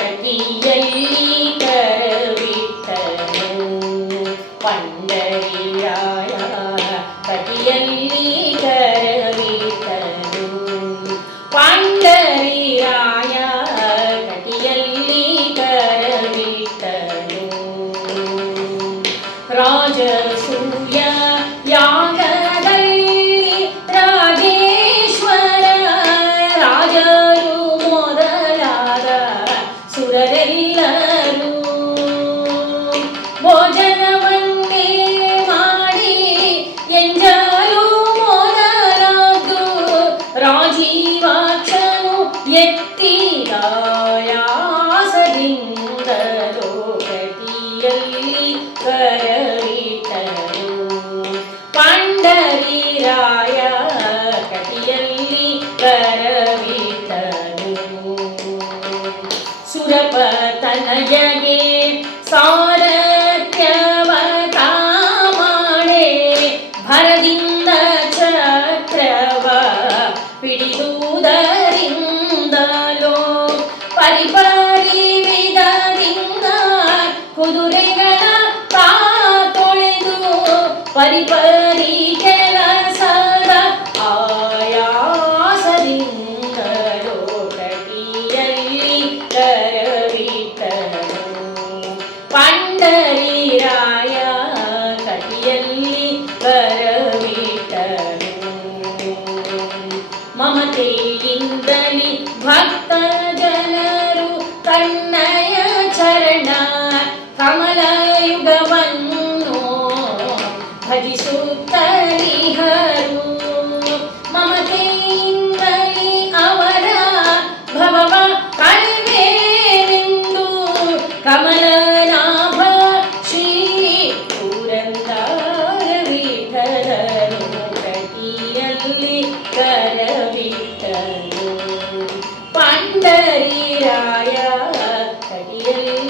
பழகியல்லி கரவிட்டனோ பண்டரியாய கதியல்லி கரவிட்டனோ பண்டரியாய கதியல்லி கரவிட்டனோ ராஜச ಸುರರೆಲ್ಲರೂ ಭೋಜನವನ್ನೇ ಮಾಡಿ ಎಂಜಲು ಮೊದಲಾದು ರಾಜೀವಾಕ್ಷನು ಎತ್ತಿರಾಯಾಸದಿಂದ ಲೋಕಟಿಯಲ್ಲಿ ಕರವಿಟ್ಟನು ಸುರಪತನಯಗೆ ಸಾರಥ್ಯವ ಕಾಮಾಡೆ ಭರದಿಂದ ಚಕ್ರವ ಪಿಡಿದುದರಿಂದಲೋ ಪರಿಪರಿ ವಿಧದಿಂದ ಕುದುರೆಗಳ ತಾ ತೊಳೆದು ಪರಿಪರಿ ಪಂಡರಿರಾಯ ಕಟಿಯಲ್ಲಿ ಕರವಿಟ್ಟನು ಮಮತೆಯಿಂದಲಿ ಭಕ್ತ ಜನರು ಕಣ್ಣಯ ಚರಣ ಕಮಲಯುಗವನ್ನು ಭಜಿಸುತ್ತಲಿಹರು സുന്ദരീരായ കടിയേ